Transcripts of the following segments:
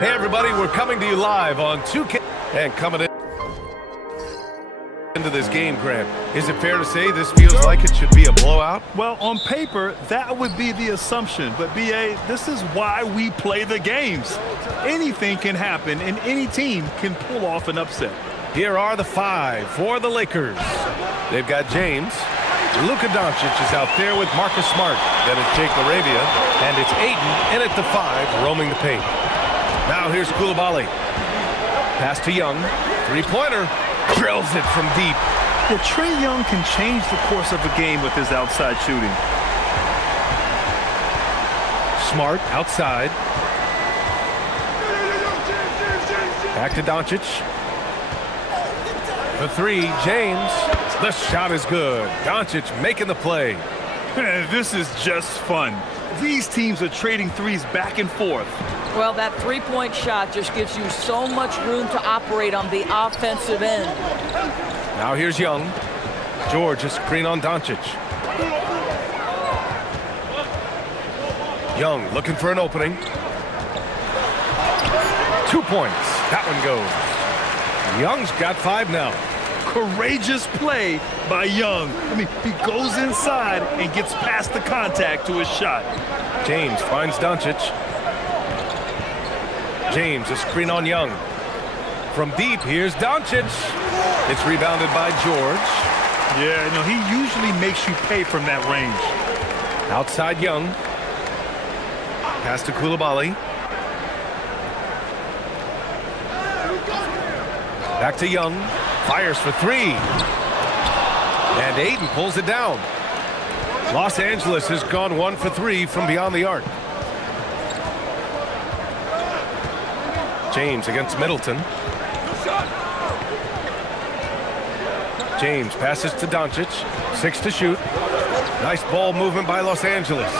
Hey everybody, we're coming to you live on 2K and coming into this game, Grant. Is it fair to say this feels like it should be a blowout? Well, on paper, that would be the assumption. But, B.A., this is why we play the games. Anything can happen, and any team can pull off an upset. Here are the 5 for the Lakers. They've got James. Luka Doncic is out there with Marcus Smart. Then it's Jake LaRavia. And it's Ayton in at the 5, roaming the paint. Now here's Coulibaly. Pass to Young. Three-pointer. Drills it from deep. Well, Trae Young can change the course of a game with his outside shooting. Smart outside. Back to Doncic. For 3, James. The shot is good. Doncic making the play. This is just fun. These teams are trading threes back and forth. Well, that three-point shot just gives you so much room to operate on the offensive end. Now here's Young. George, a screen on Doncic. Young looking for an opening. 2 points. That one goes. Young's got 5 now. Courageous play by Young. I mean, he goes inside and gets past the contact to his shot. James finds Doncic. James, a screen on Young. From deep, here's Doncic. It's rebounded by George. Yeah, no, he usually makes you pay from that range. Outside Young. Pass to Coulibaly. Back to Young. Fires for 3. And Ayton pulls it down. Los Angeles has gone 1 for 3 from beyond the arc. James against Middleton. James passes to Doncic. 6 to shoot. Nice ball movement by Los Angeles.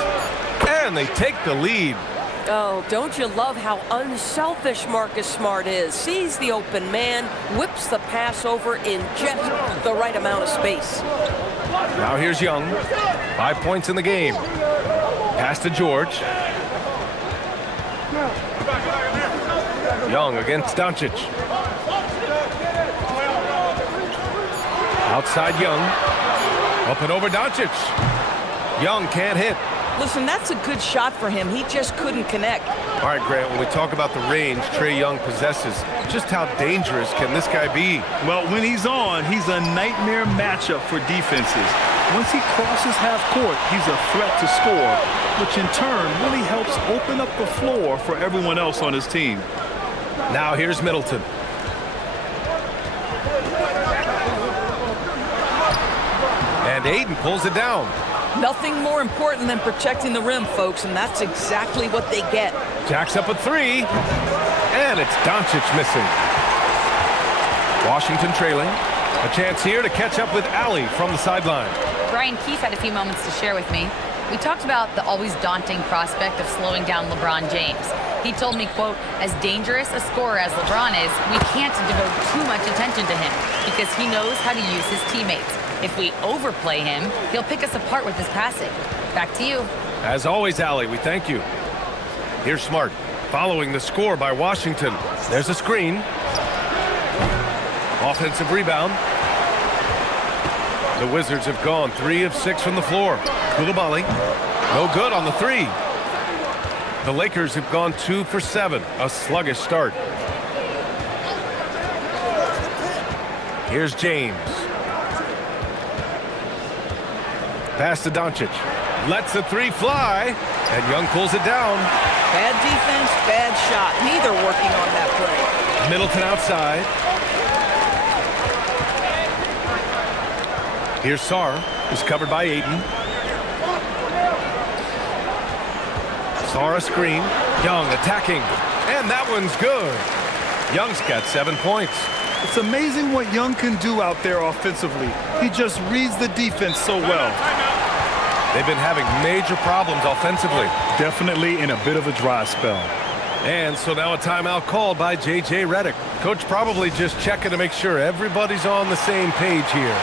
And they take the lead. Oh, don't you love how unselfish Marcus Smart is? Sees the open man, whips the pass over in just the right amount of space. Now here's Young. 5 points in the game. Pass to George. Young against Doncic. Outside Young. Up and over Doncic. Young can't hit. Listen, that's a good shot for him. He just couldn't connect. All right, Grant, when we talk about the range Trae Young possesses, just how dangerous can this guy be? Well, when he's on, he's a nightmare matchup for defenses. Once he crosses half court, he's a threat to score, which in turn really helps open up the floor for everyone else on his team. Now here's Middleton. And Ayton pulls it down. Nothing more important than protecting the rim, folks, and that's exactly what they get. Jacks up a 3. And it's Doncic missing. Washington trailing. A chance here to catch up with Allie from the sideline. Brian Keith had a few moments to share with me. We talked about the always daunting prospect of slowing down LeBron James. He told me, quote, as dangerous a scorer as LeBron is, we can't devote too much attention to him because he knows how to use his teammates. If we overplay him, he'll pick us apart with his passing. Back to you. As always, Allie, we thank you. Here's Smart, following the score by Washington. There's a screen. Offensive rebound. The Wizards have gone 3 of 6 from the floor. Coulibaly, no good on the 3. The Lakers have gone 2 for 7, a sluggish start. Here's James. Pass to Doncic. Lets the 3 fly, and Young pulls it down. Bad defense, bad shot. Neither working on that play. Middleton outside. Here's Sarr, who's covered by Ayton. Sarr a screen. Young attacking, and that one's good. Young's got 7 points. It's amazing what Young can do out there offensively. He just reads the defense so well. They've been having major problems offensively. Definitely in a bit of a dry spell. And so now a timeout called by J.J. Redick. Coach probably just checking to make sure everybody's on the same page here.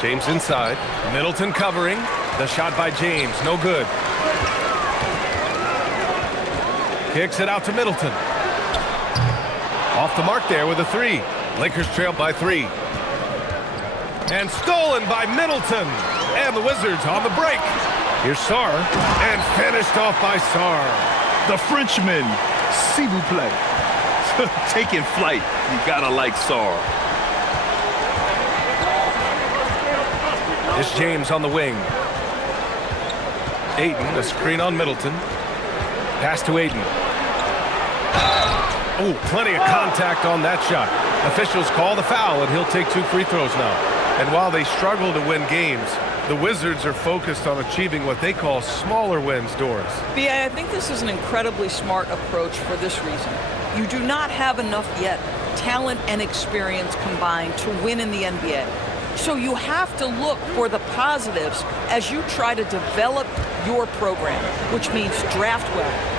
James inside. Middleton covering. The shot by James. No good. Kicks it out to Middleton. Off the mark there with a three. Lakers trail by 3. And stolen by Middleton. And the Wizards on the break. Here's Sarr. And finished off by Sarr. The Frenchman, s'il vous plaît. Taking flight. You gotta like Sarr. It's James on the wing. Ayton, a screen on Middleton. Pass to Ayton. Oh, plenty of contact on that shot. Officials call the foul, and he'll take 2 free throws now. And while they struggle to win games, the Wizards are focused on achieving what they call smaller wins, Doris. B.A., I think this is an incredibly smart approach for this reason. You do not have enough yet talent and experience combined to win in the NBA. So you have to look for the positives as you try to develop your program, which means draft well.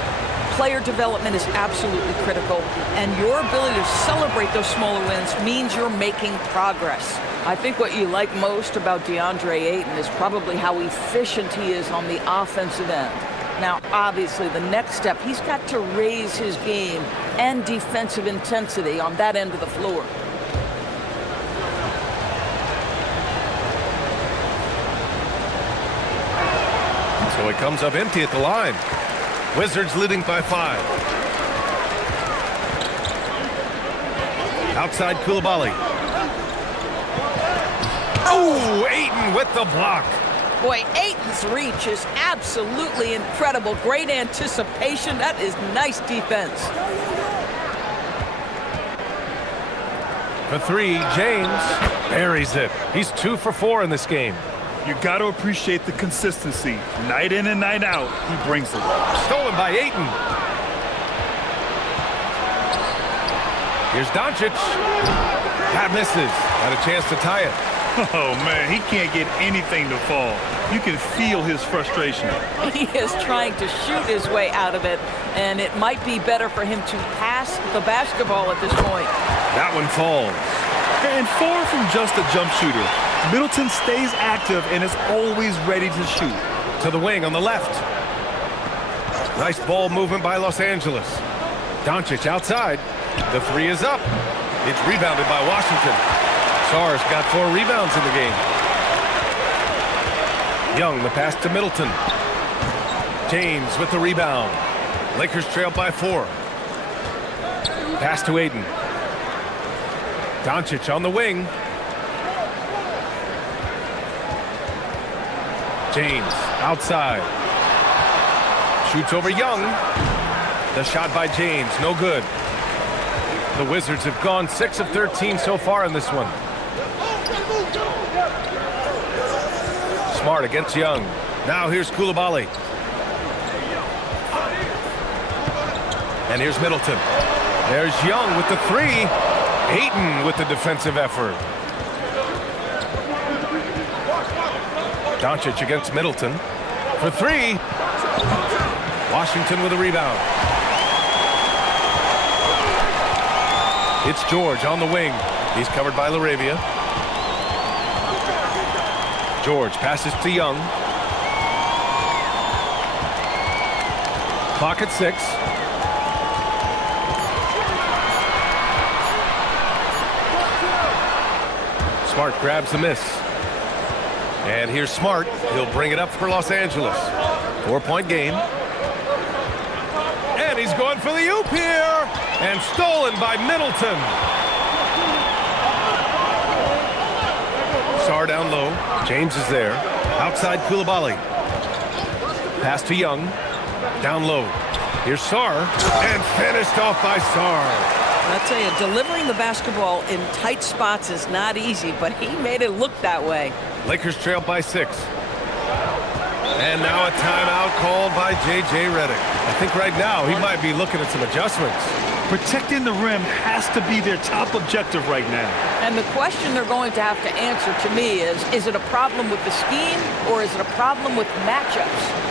Player development is absolutely critical, and your ability to celebrate those smaller wins means you're making progress. I think what you like most about DeAndre Ayton is probably how efficient he is on the offensive end. Now, obviously, the next step, he's got to raise his game and defensive intensity on that end of the floor. So it comes up empty at the line. Wizards leading by 5. Outside Coulibaly. Oh, Ayton with the block. Boy, Ayton's reach is absolutely incredible. Great anticipation. That is nice defense. For 3, James buries it. He's 2 for 4 in this game. You got to appreciate the consistency. Night in and night out, he brings it. Stolen by Ayton. Here's Doncic. That misses. Got a chance to tie it. Oh, man, he can't get anything to fall. You can feel his frustration. He is trying to shoot his way out of it, and it might be better for him to pass the basketball at this point. That one falls. And far from just a jump shooter, Middleton stays active and is always ready to shoot. To the wing on the left. Nice ball movement by Los Angeles. Doncic outside. The 3 is up. It's rebounded by Washington. Sarr's got 4 rebounds in the game. Young, the pass to Middleton. James with the rebound. Lakers trail by 4. Pass to Ayton. Doncic on the wing. James outside. Shoots over Young. The shot by James, no good. The Wizards have gone 6 of 13 so far in this one. Smart against Young. Now here's Coulibaly. And here's Middleton. There's Young with the 3. Ayton with the defensive effort. Doncic against Middleton. For 3. Washington with a rebound. It's George on the wing. He's covered by LaRavia. George passes to Young. Clock at 6. Smart grabs the miss. And here's Smart. He'll bring it up for Los Angeles. 4-point game. And he's going for the oop here. And stolen by Middleton. Sarr down low. James is there. Outside Coulibaly. Pass to Young. Down low. Here's Sarr. And finished off by Sarr. I'll tell you, delivering the basketball in tight spots is not easy, but he made it look that way. Lakers trail by 6. And now a timeout called by J.J. Redick. I think right now he might be looking at some adjustments. Protecting the rim has to be their top objective right now. And the question they're going to have to answer to me is it a problem with the scheme or is it a problem with matchups?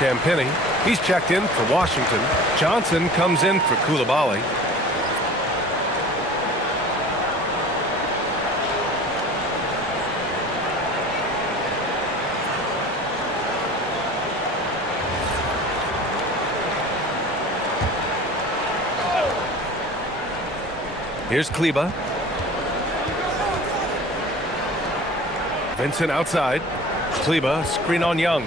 Champagnie. He's checked in for Washington. Johnson comes in for Coulibaly. Here's Kleba. Vincent outside. Kleba, screen on Young.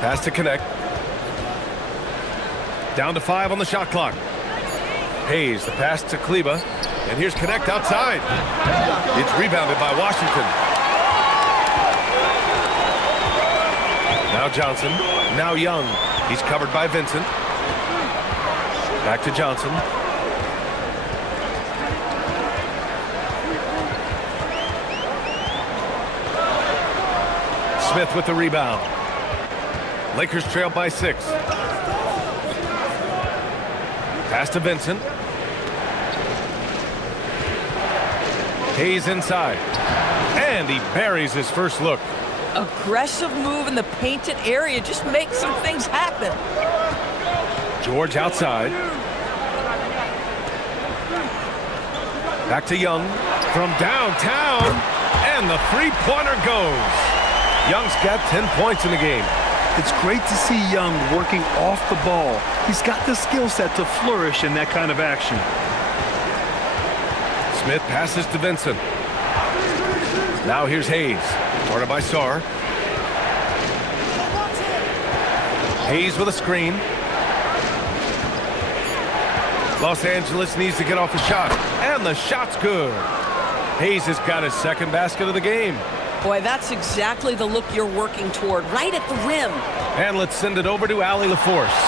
Pass to Connect. Down to 5 on the shot clock. Hayes, the pass to Kleba. And here's Connect outside. It's rebounded by Washington. Now Johnson. Now Young. He's covered by Vincent. Back to Johnson. Smith with the rebound. Lakers trail by 6. Pass to Vincent. Hayes inside. And he buries his first look. Aggressive move in the painted area. Just make some things happen. George outside. Back to Young from downtown. And the three-pointer goes. Young's got 10 points in the game. It's great to see Young working off the ball. He's got the skill set to flourish in that kind of action. Smith passes to Vincent. Now here's Hayes. Guarded by Sarr. Hayes with a screen. Los Angeles needs to get off a shot. And the shot's good. Hayes has got his second basket of the game. Boy, that's exactly the look you're working toward, right at the rim. And let's send it over to Allie LaForce.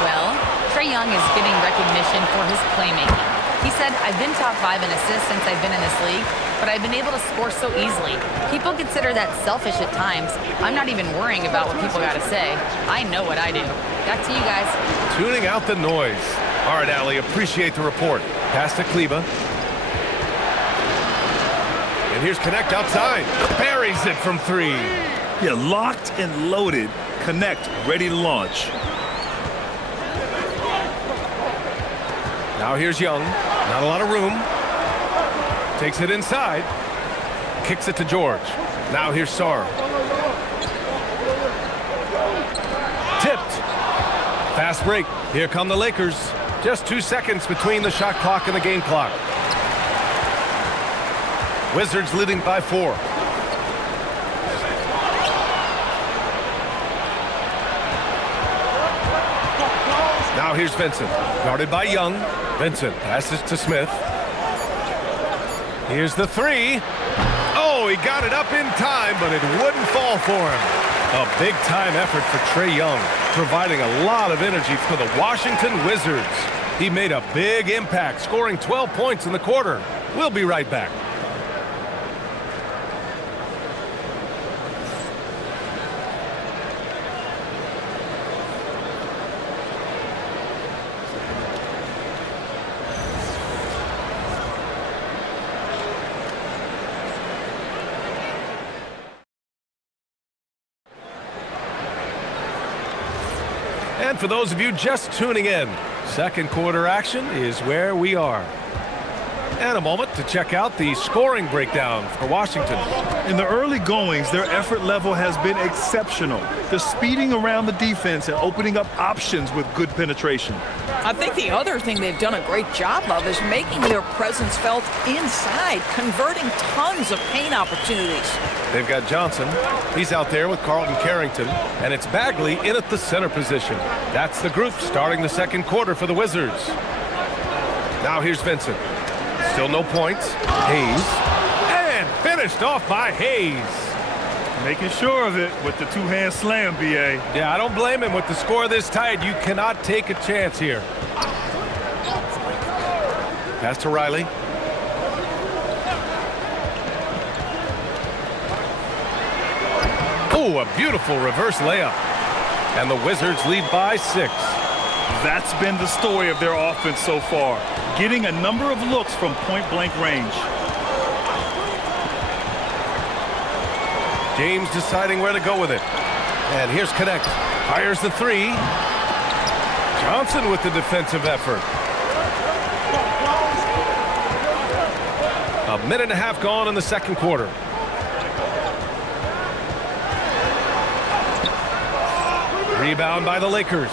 Well, Trae Young is getting recognition for his playmaking. He said, I've been top 5 in assists since I've been in this league, but I've been able to score so easily. People consider that selfish at times. I'm not even worrying about what people got to say. I know what I do. Back to you guys. Tuning out the noise. All right, Allie, appreciate the report. Pass to Kleba. And here's Connect outside. Buries it from 3. Yeah, locked and loaded. Connect, ready to launch. Now here's Young. Not a lot of room. Takes it inside. Kicks it to George. Now here's Sarr. Tipped. Fast break. Here come the Lakers. Just 2 seconds between the shot clock and the game clock. Wizards leading by 4. Now here's Vincent. Guarded by Young. Vincent passes to Smith. Here's the 3. Oh, he got it up in time, but it wouldn't fall for him. A big-time effort for Trae Young, providing a lot of energy for the Washington Wizards. He made a big impact, scoring 12 points in the quarter. We'll be right back. And for those of you just tuning in, second quarter action is where we are. And a moment to check out the scoring breakdown for Washington. In the early goings, their effort level has been exceptional. They're speeding around the defense and opening up options with good penetration. I think the other thing they've done a great job of is making their presence felt inside, converting tons of paint opportunities. They've got Johnson. He's out there with Carlton Carrington. And it's Bagley in at the center position. That's the group starting the second quarter for the Wizards. Now here's Vincent. Still no points. Hayes. And finished off by Hayes. Making sure of it with the two-hand slam, B.A. Yeah, I don't blame him with the score this tight. You cannot take a chance here. Pass to Riley. Oh, a beautiful reverse layup. And the Wizards lead by 6. That's been the story of their offense so far, getting a number of looks from point-blank range. James deciding where to go with it. And here's Connect. Fires the three. Johnson with the defensive effort. A minute and a half gone in the second quarter. Rebound by the Lakers.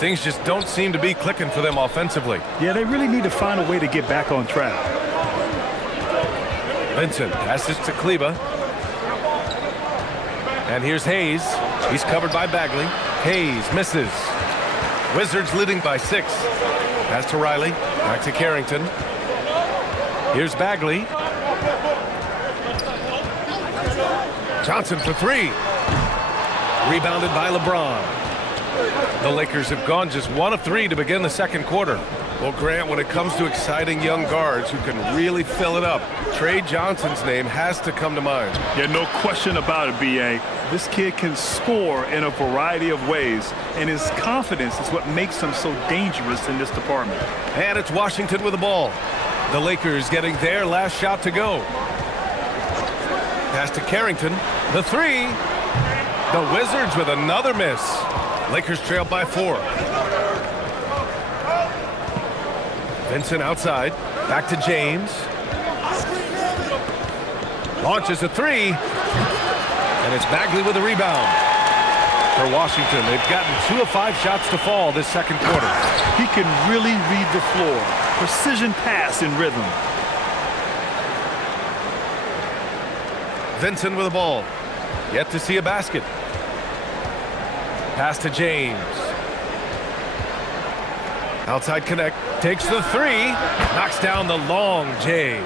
Things just don't seem to be clicking for them offensively. Yeah, they really need to find a way to get back on track. Vincent passes to Kleba. And here's Hayes. He's covered by Bagley. Hayes misses. Wizards leading by 6. Pass to Riley. Back to Carrington. Here's Bagley. Johnson for 3. Rebounded by LeBron. The Lakers have gone just 1 of 3 to begin the second quarter. Well, Grant, when it comes to exciting young guards who can really fill it up, Trey Johnson's name has to come to mind. Yeah, no question about it, B.A. This kid can score in a variety of ways, and his confidence is what makes him so dangerous in this department. And it's Washington with the ball. The Lakers getting their last shot to go. Pass to Carrington. The 3. The Wizards with another miss. Lakers trail by 4. Vincent outside. Back to James. Launches a 3. And it's Bagley with a rebound. For Washington, they've gotten 2 of 5 shots to fall this second quarter. He can really read the floor. Precision pass in rhythm. Vincent with the ball. Yet to see a basket. Pass to James. Outside Connect. Takes the 3. Knocks down the long J.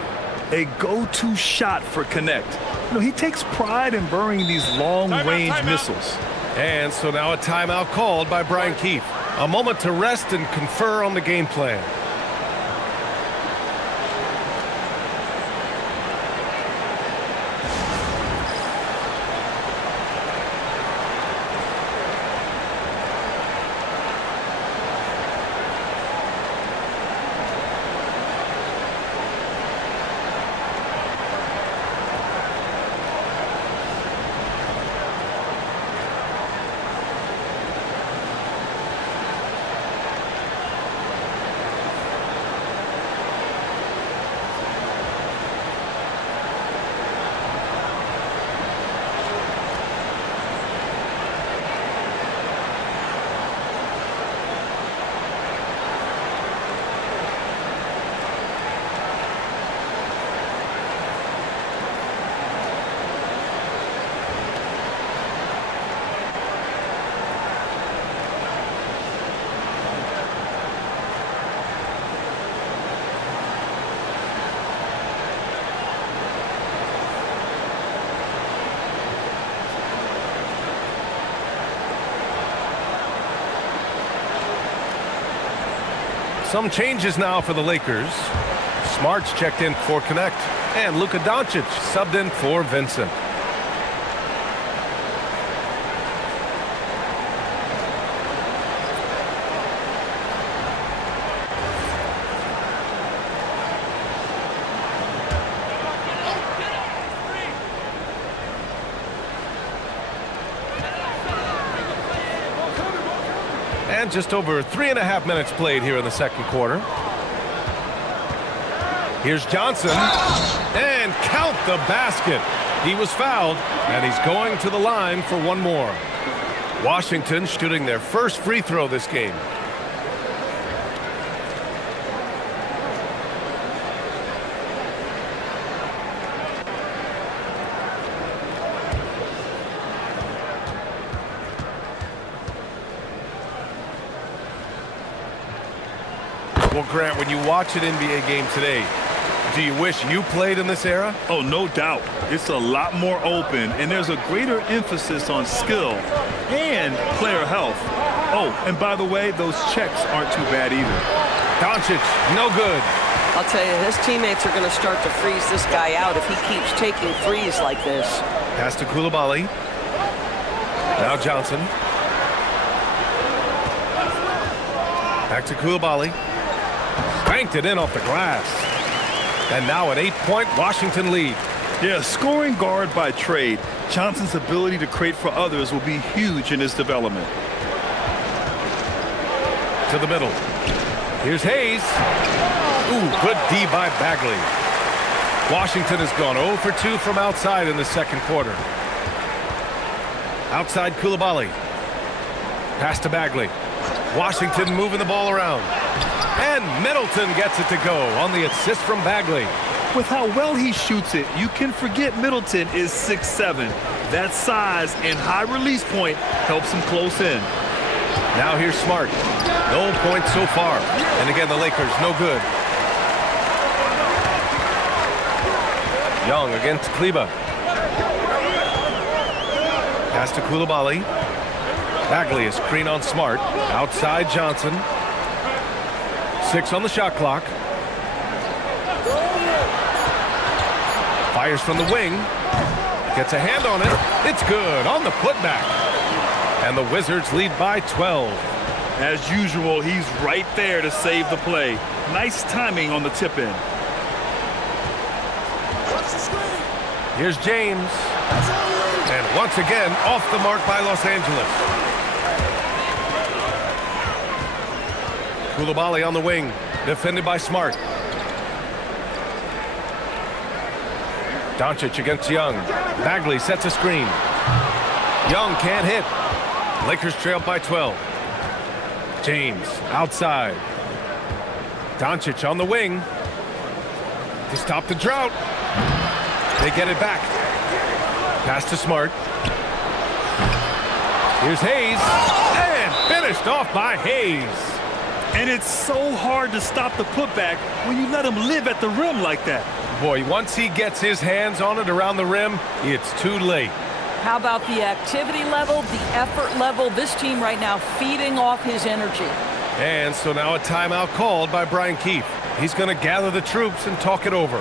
A go-to shot for Connect. You know, he takes pride in burying these long-range missiles. And so now a timeout called by Brian Keefe. A moment to rest and confer on the game plan. Some changes now for the Lakers. Smart's checked in for Connect. And Luka Doncic subbed in for Vincent. And just over 3.5 minutes played here in the second quarter. Here's Johnson. And count the basket. He was fouled, and he's going to the line for one more. Washington shooting their first free throw this game. Well, Grant, when you watch an NBA game today, do you wish you played in this era? Oh, no doubt. It's a lot more open, and there's a greater emphasis on skill and player health. Oh, and by the way, those checks aren't too bad either. Doncic, no good. I'll tell you, his teammates are going to start to freeze this guy out if he keeps taking threes like this. Pass to Coulibaly. Now Johnson. Back to Coulibaly. Banked it in off the glass. And now an 8-point Washington lead. Yeah, scoring guard by trade. Johnson's ability to create for others will be huge in his development. To the middle. Here's Hayes. Ooh, good D by Bagley. Washington has gone 0 for 2 from outside in the second quarter. Outside Coulibaly. Pass to Bagley. Washington moving the ball around. And Middleton gets it to go on the assist from Bagley. With how well he shoots it, you can forget Middleton is 6'7". That size and high release point helps him close in. Now here's Smart. No points so far. And again, the Lakers, no good. Young against Kleber. Pass to Coulibaly. Bagley is screen on Smart. Outside Johnson. 6 on the shot clock. Fires from the wing. Gets a hand on it. It's good on the putback. And the Wizards lead by 12. As usual, he's right there to save the play. Nice timing on the tip in. Here's James. And once again, off the mark by Los Angeles. Coulibaly on the wing. Defended by Smart. Doncic against Young. Bagley sets a screen. Young can't hit. Lakers trail by 12. James outside. Doncic on the wing to stop the drought. They get it back. Pass to Smart. Here's Hayes. And finished off by Hayes. And it's so hard to stop the putback when you let him live at the rim like that. Boy, once he gets his hands on it around the rim, it's too late. How about the activity level, the effort level? This team right now feeding off his energy. And so now a timeout called by Brian Keefe. He's going to gather the troops and talk it over.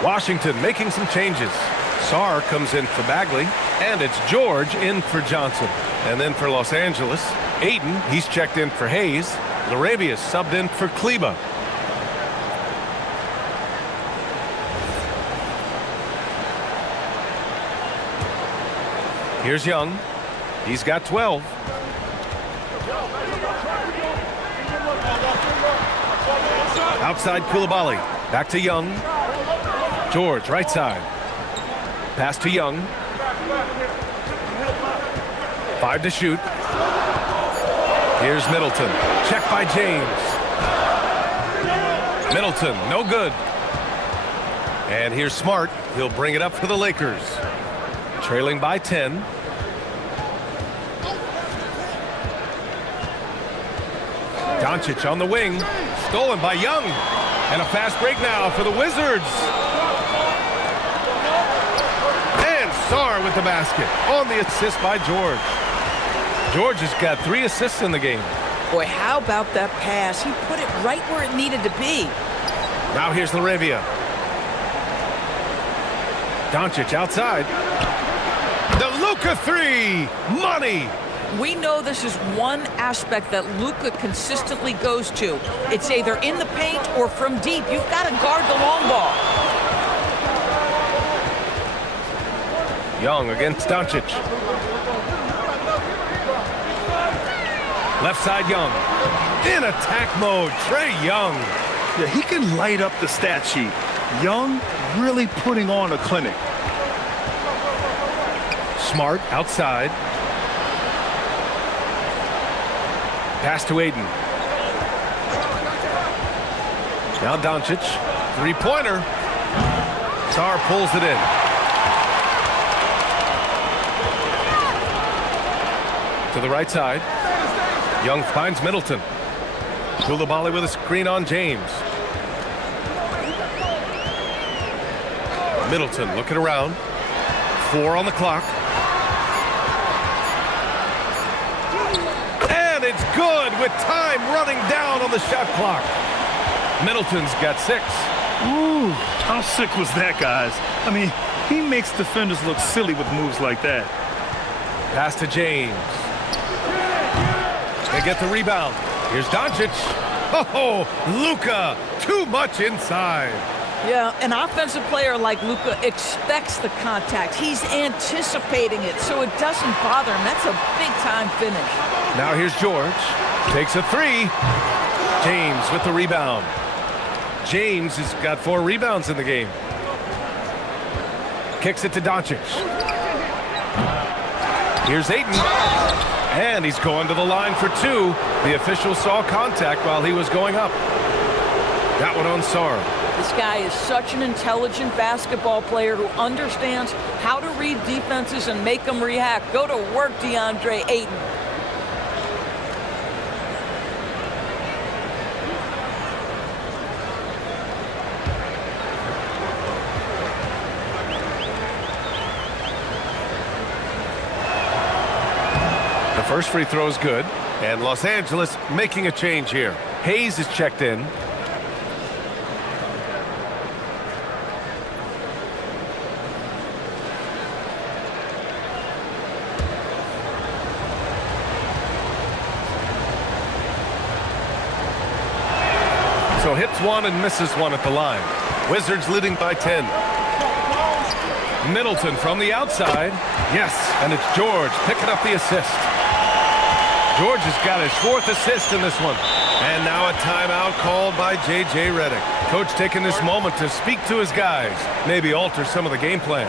Washington making some changes. Sarr comes in for Bagley, and it's George in for Johnson. And then for Los Angeles, Ayton, he's checked in for Hayes. Laravia subbed in for Kleber. Here's Young. He's got 12. Outside Coulibaly. Back to Young. George, right side. Pass to Young. 5 to shoot. Here's Middleton. Check by James. Middleton, no good. And here's Smart. He'll bring it up for the Lakers. Trailing by 10. Doncic on the wing. Stolen by Young. And a fast break now for the Wizards. And Sarr with the basket on the assist by George. George has got 3 assists in the game. Boy, how about that pass? He put it right where it needed to be. Now here's Laravia. Doncic outside. The Luka 3. Money. We know this is one aspect that Luka consistently goes to. It's either in the paint or from deep. You've got to guard the long ball. Young against Doncic. Left side Young. In attack mode, Trae Young. Yeah, he can light up the stat sheet. Young really putting on a clinic. Smart outside. Pass to Aiden. Now Doncic. Three-pointer. Sarr pulls it in. To the right side. Young finds Middleton. Koulibaly with a screen on James. Middleton looking around. 4 on the clock. And it's good with time running down on the shot clock. Middleton's got 6. Ooh, how sick was that, guys? I mean, he makes defenders look silly with moves like that. Pass to James. They get the rebound. Here's Doncic. Oh, Luka, too much inside. Yeah, an offensive player like Luka expects the contact. He's anticipating it, so it doesn't bother him. That's a big-time finish. Now here's George. Takes a 3. James with the rebound. James has got 4 rebounds in the game. Kicks it to Doncic. Here's Ayton. And he's going to the line for 2. The official saw contact while he was going up. That one on Sarr. This guy is such an intelligent basketball player who understands how to read defenses and make them react. Go to work, DeAndre Ayton. The first free throw is good. And Los Angeles making a change here. Hayes is checked in. So hits 1 and misses 1 at the line. Wizards leading by 10. Middleton from the outside. Yes, and it's George picking up the assist. George has got his 4th assist in this one. And now a timeout called by J.J. Redick. Coach taking this moment to speak to his guys. Maybe alter some of the game plan.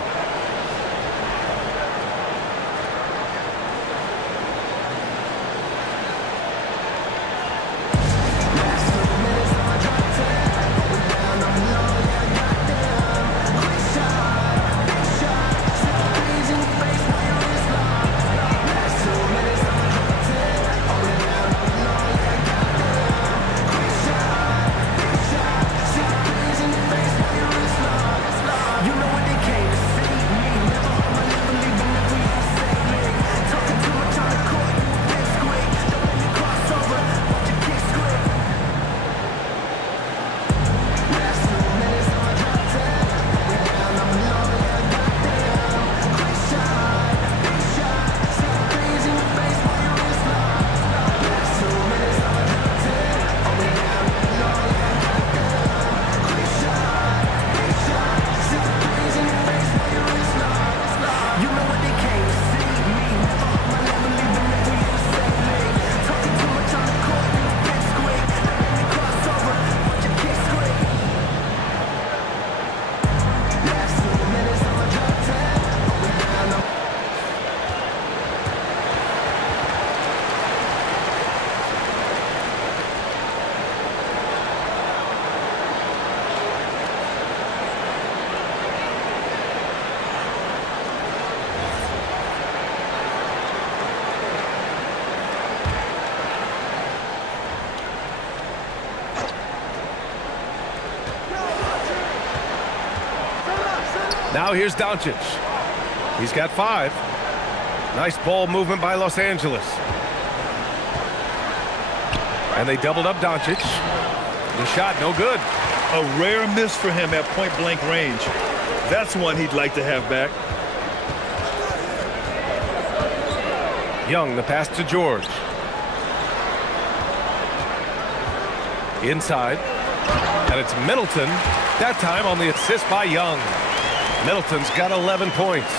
Now here's Doncic. He's got 5. Nice ball movement by Los Angeles. And they doubled up Doncic. The shot no good. A rare miss for him at point-blank range. That's one he'd like to have back. Young, the pass to George. Inside. And it's Middleton. That time on the assist by Young. Middleton's got 11 points.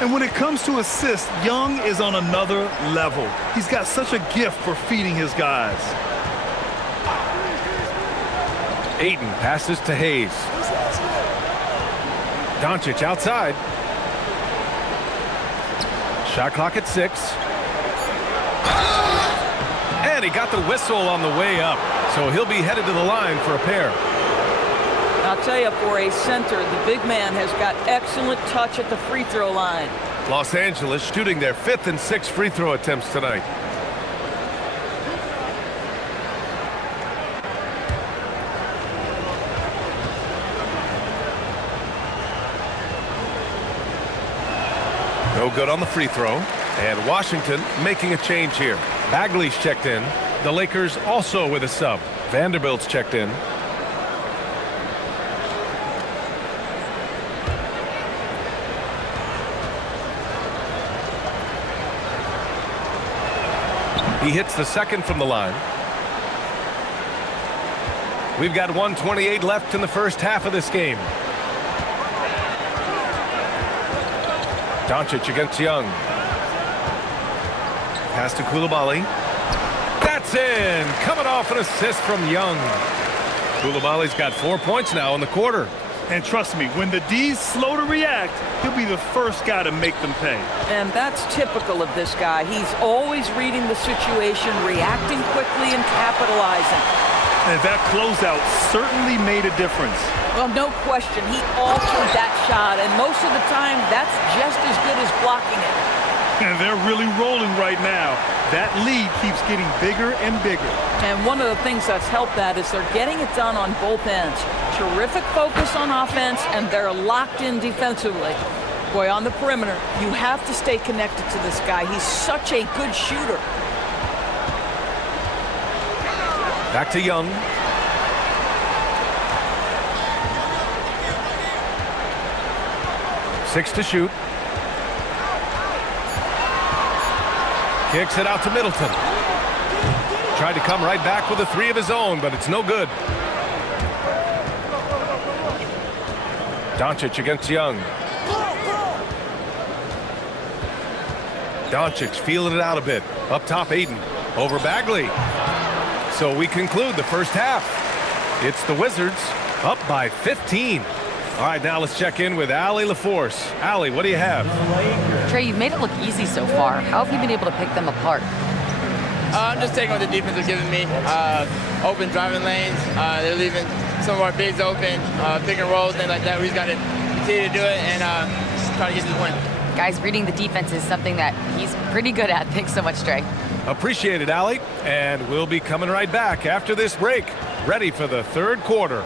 And when it comes to assists, Young is on another level. He's got such a gift for feeding his guys. Ayton passes to Hayes. Shot clock at 6. And he got the whistle on the way up. So he'll be headed to the line for a pair. I'll tell you, for a center, the big man has got excellent touch at the free throw line. Los Angeles shooting their 5th and 6th free throw attempts tonight. No good on the free throw. And Washington making a change here. Bagley's checked in. The Lakers also with a sub. Vanderbilt's checked in. He hits the second from the line. We've got 1:28 left in the first half of this game. Doncic against Young. Pass to Coulibaly. That's in. Coming off an assist from Young. Coulibaly's got 4 points now in the quarter. And trust me, when the D's slow to react, he'll be the first guy to make them pay. And that's typical of this guy. He's always reading the situation, reacting quickly and capitalizing. And that closeout certainly made a difference. Well, no question. He altered that shot, and most of the time, that's just as good as blocking it. And they're really rolling right now. That lead keeps getting bigger and bigger. And one of the things that's helped that is they're getting it done on both ends. Terrific focus on offense, and they're locked in defensively. Boy, on the perimeter, you have to stay connected to this guy. He's such a good shooter. Back to Young. Six to shoot. Kicks it out to Middleton. Tried to come right back with a 3 of his own, but it's no good. Doncic against Young. Doncic feeling it out a bit. Up top, Aiden. Over Bagley. So we conclude the first half. It's the Wizards up by 15. All right, now let's check in with Allie LaForce. Allie, what do you have? Trey, you've made it look easy so far. How have you been able to pick them apart? I'm just taking what the defense is giving me. Open driving lanes. They're leaving some of our bigs open, pick and rolls, things like that. We just got to continue to do it and try to get this win. Guys, reading the defense is something that he's pretty good at. Thanks so much, Trey. Appreciate it, Allie. And we'll be coming right back after this break. Ready for the third quarter.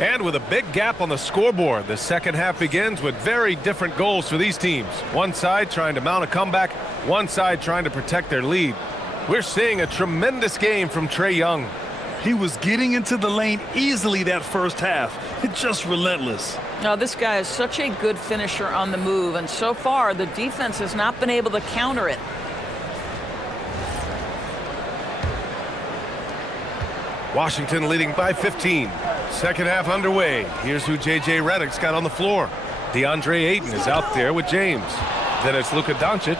And with a big gap on the scoreboard, the second half begins with very different goals for these teams. One side trying to mount a comeback, one side trying to protect their lead. We're seeing a tremendous game from Trae Young. He was getting into the lane easily that first half. It's just relentless. Now, this guy is such a good finisher on the move, and so far the defense has not been able to counter it. Washington leading by 15. Second half underway. Here's who J.J. Redick's got on the floor. DeAndre Ayton is out there with James. Then it's Luka Doncic.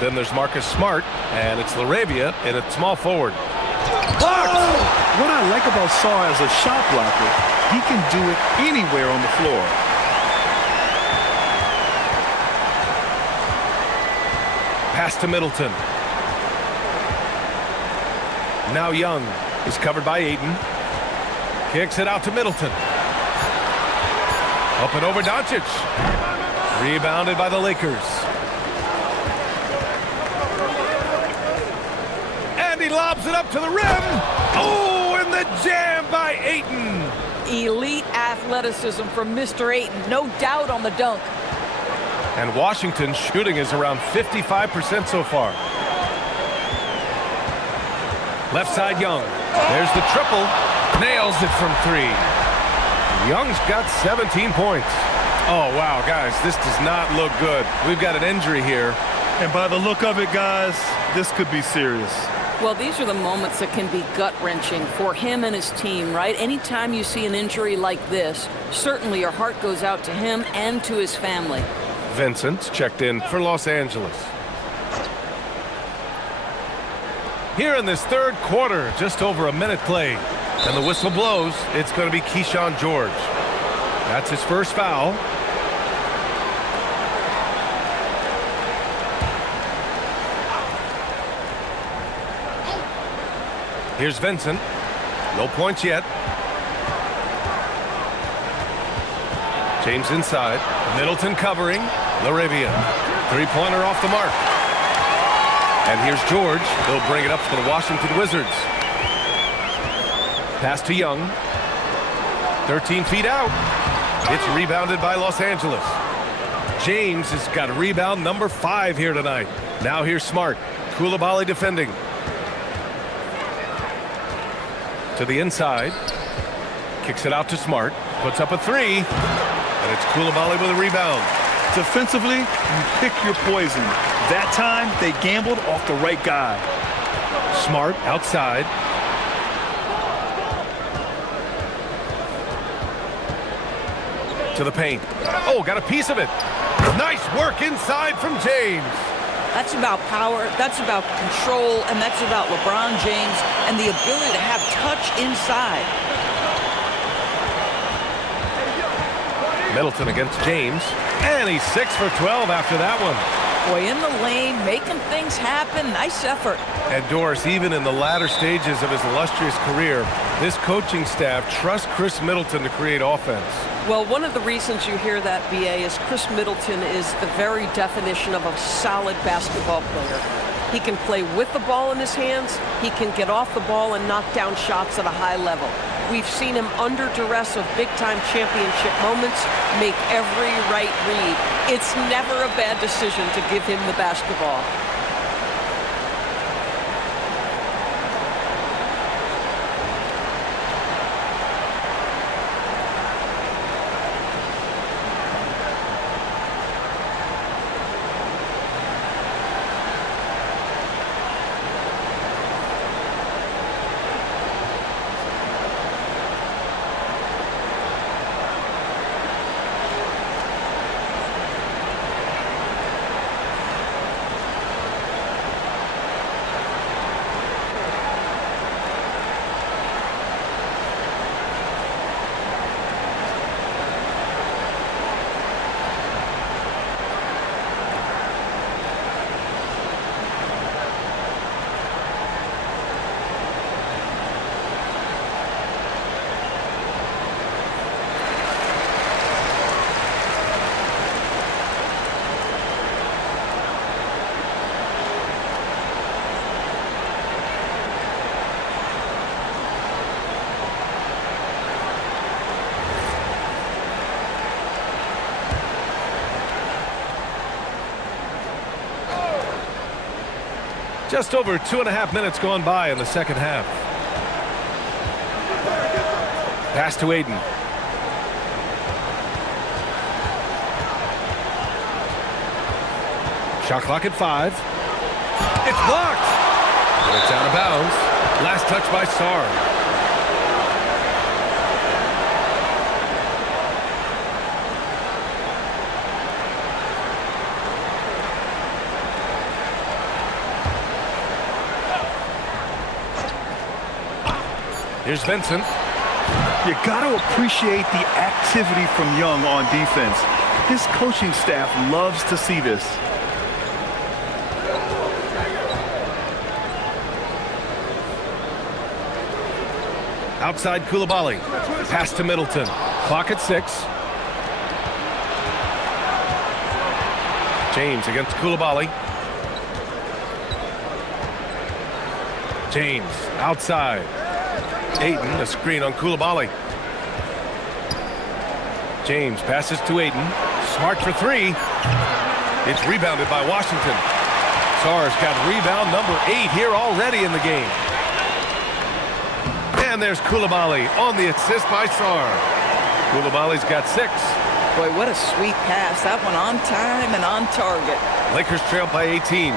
Then there's Marcus Smart. And it's LaRavia in at small forward. Blocked! What I like about Saw as a shot blocker, he can do it anywhere on the floor. Pass to Middleton. Now Young is covered by Ayton. Kicks it out to Middleton. Up and over Doncic. Rebounded by the Lakers. And he lobs it up to the rim. Oh, and the jam by Ayton. Elite athleticism from Mr. Ayton. No doubt on the dunk. And Washington's shooting is around 55% so far. Left side Young. There's the triple. Nails it from 3. Young's got 17 points. Oh, wow, guys, this does not look good. We've got an injury here. And by the look of it, guys, this could be serious. Well, these are the moments that can be gut-wrenching for him and his team, right? Anytime you see an injury like this, certainly your heart goes out to him and to his family. Vincent's checked in for Los Angeles. Here in this third quarter, just over a minute played. And the whistle blows. It's going to be Keyshawn George. That's his first foul. Here's Vincent. No points yet. James inside. Middleton covering. Laravia. Three-pointer off the mark. And here's George. They'll bring it up for the Washington Wizards. Pass to Young. 13 feet out. It's rebounded by Los Angeles. James has got rebound number 5 here tonight. Now here's Smart. Coulibaly defending. To the inside. Kicks it out to Smart. Puts up a 3. And it's Coulibaly with a rebound. Defensively, you pick your poison. That time, they gambled off the right guy. Smart outside. To the paint. Oh, got a piece of it. Nice work inside from James. That's about power, that's about control, and that's about LeBron James and the ability to have touch inside. Middleton against James. And he's 6 for 12 after that one. Boy, in the lane, making things happen. Nice effort. And Doris, even in the latter stages of his illustrious career, this coaching staff trusts Chris Middleton to create offense. Well, one of the reasons you hear that, B.A., is Chris Middleton is the very definition of a solid basketball player. He can play with the ball in his hands. He can get off the ball and knock down shots at a high level. We've seen him under duress of big-time championship moments make every right read. It's never a bad decision to give him the basketball. Just over 2.5 minutes gone by in the second half. Pass to Aiden. Shot clock at 5. It's blocked. And it's out of bounds. Last touch by Sarr. Here's Vincent. You got to appreciate the activity from Young on defense. His coaching staff loves to see this. Outside Coulibaly. Pass to Middleton. Clock at 6. James against Coulibaly. James outside. Ayton, a screen on Coulibaly. James passes to Ayton. Smart for three. It's rebounded by Washington. Sarr's got rebound number 8 here already in the game. And there's Coulibaly on the assist by Sarr. Coulibaly's got 6. Boy, what a sweet pass. That one on time and on target. Lakers trail by 18.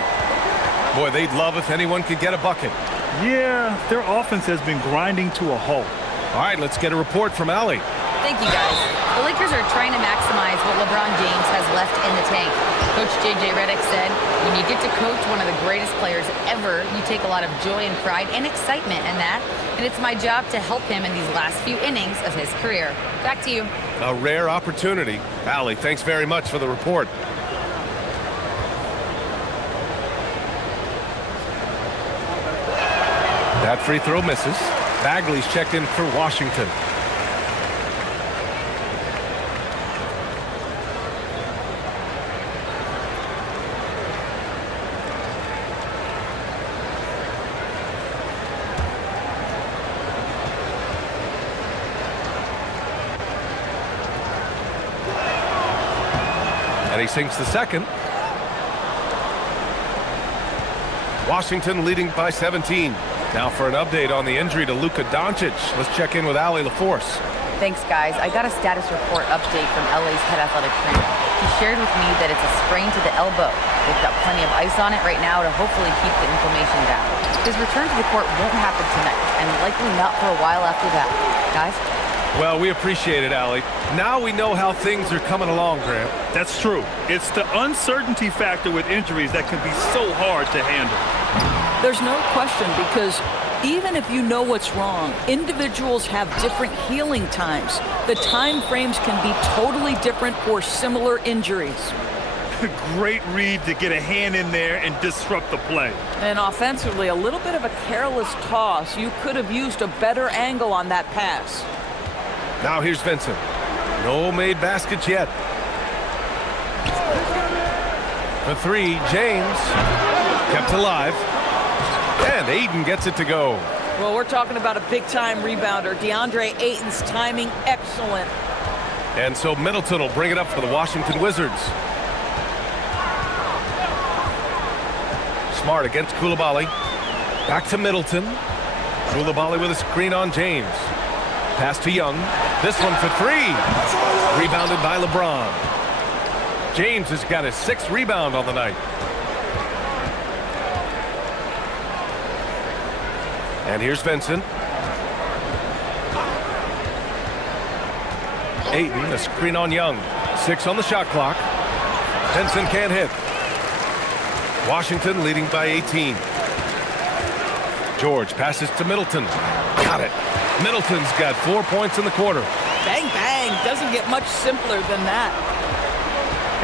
Boy, they'd love if anyone could get a bucket. Yeah, their offense has been grinding to a halt. All right, let's get a report from Allie. Thank you, guys. The Lakers are trying to maximize what LeBron James has left in the tank. Coach J.J. Redick said, when you get to coach one of the greatest players ever, you take a lot of joy and pride and excitement in that. And it's my job to help him in these last few innings of his career. Back to you. A rare opportunity. Allie, thanks very much for the report. That free throw misses. Bagley's checked in for Washington. And he sinks the second. Washington leading by 17. Now for an update on the injury to Luka Doncic. Let's check in with Allie LaForce. Thanks, guys. I got a status report update from LA's head athletic trainer. He shared with me that it's a sprain to the elbow. They've got plenty of ice on it right now to hopefully keep the inflammation down. His return to the court won't happen tonight, and likely not for a while after that. Guys? Well, we appreciate it, Allie. Now we know how things are coming along, Grant. That's true. It's the uncertainty factor with injuries that can be so hard to handle. There's no question, because even if you know what's wrong, individuals have different healing times. The time frames can be totally different for similar injuries. Great read to get a hand in there and disrupt the play. And offensively, a little bit of a careless toss. You could have used a better angle on that pass. Now here's Vincent. No made baskets yet. For three, James. Kept alive. And Ayton gets it to go. Well, we're talking about a big-time rebounder. DeAndre Ayton's timing excellent. And so Middleton will bring it up for the Washington Wizards. Smart against Coulibaly. Back to Middleton. Coulibaly with a screen on James. Pass to Young. This one for three. Rebounded by LeBron. James has got his 6th rebound on the night. And here's Vincent. Ayton, a screen on Young. 6 on the shot clock. Vincent can't hit. Washington leading by 18. George passes to Middleton. Got it. Middleton's got 4 points in the quarter. Bang, bang. Doesn't get much simpler than that.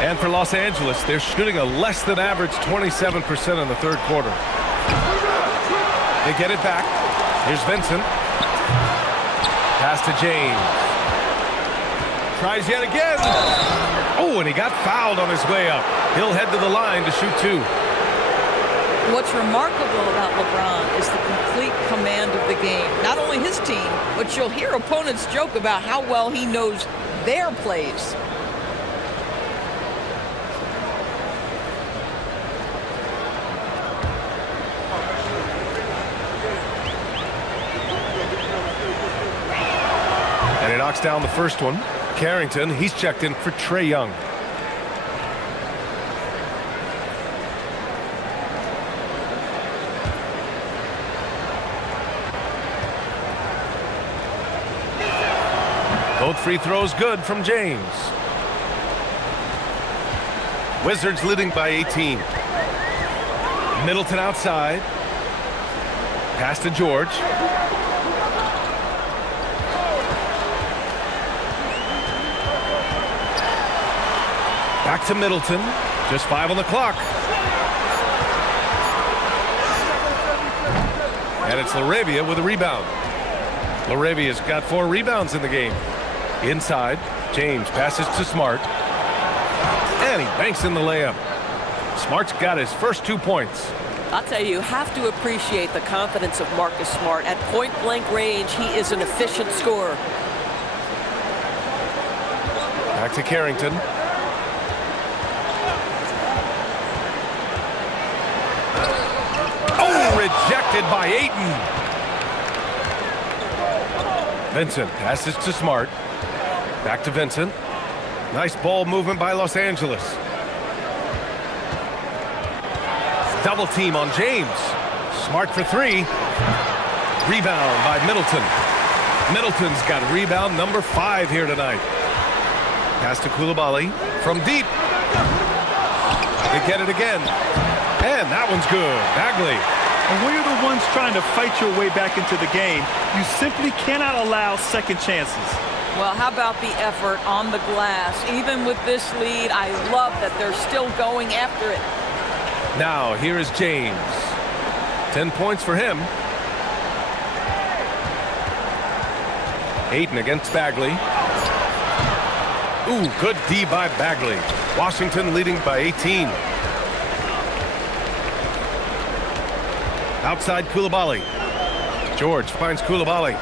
And for Los Angeles, they're shooting a less than average 27% in the third quarter. They get it back. Here's Vincent. Pass to James. Tries yet again. Oh, and he got fouled on his way up. He'll head to the line to shoot 2. What's remarkable about LeBron is the complete command of the game. Not only his team, but you'll hear opponents joke about how well he knows their plays. And he knocks down the first one. Carrington, he's checked in for Trae Young. Both free throws good from James. Wizards leading by 18. Middleton outside. Pass to George. Back to Middleton. Just 5 on the clock. And it's LaRavia with a rebound. LaRavia's got 4 rebounds in the game. Inside, James passes to Smart. And he banks in the layup. Smart's got his first 2 points. I'll tell you, you have to appreciate the confidence of Marcus Smart. At point-blank range, he is an efficient scorer. Back to Carrington. Oh, rejected by Ayton. Vincent passes to Smart. Back to Vincent. Nice ball movement by Los Angeles. Double team on James. Smart for 3. Rebound by Middleton. Middleton's got rebound number 5 here tonight. Pass to Coulibaly from deep. They get it again. And that one's good. Bagley. And when you're the ones trying to fight your way back into the game, you simply cannot allow second chances. Well, how about the effort on the glass? Even with this lead, I love that they're still going after it. Now, here is James. 10 points for him. Ayton against Bagley. Ooh, good D by Bagley. Washington leading by 18. Outside Coulibaly. George finds Coulibaly.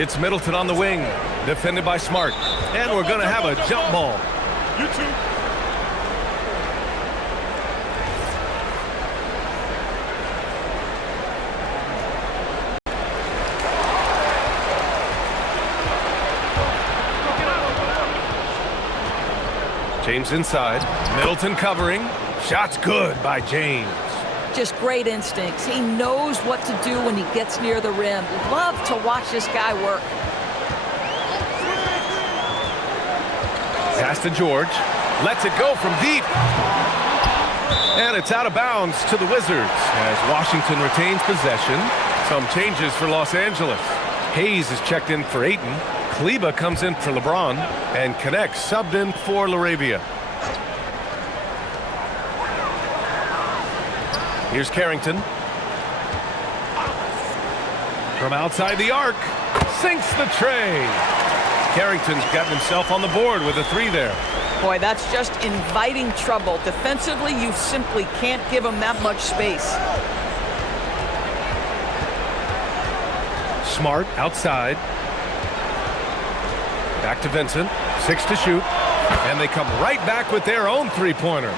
It's Middleton on the wing. Defended by Smart. And we're going to have a jump ball. You too. James inside. Middleton covering. Shot's good by James. Just great instincts. He knows what to do when he gets near the rim. Love to watch this guy work. Pass to George. Lets it go from deep. And it's out of bounds to the Wizards as Washington retains possession. Some changes for Los Angeles. Hayes is checked in for Ayton. Kleber comes in for LeBron. And Connect subbed in for LaRavia. Here's Carrington. From outside the arc. Sinks the tray. Carrington's gotten himself on the board with a 3 there. Boy, that's just inviting trouble. Defensively, you simply can't give him that much space. Smart outside. Back to Vincent. 6 to shoot. And they come right back with their own 3-pointer.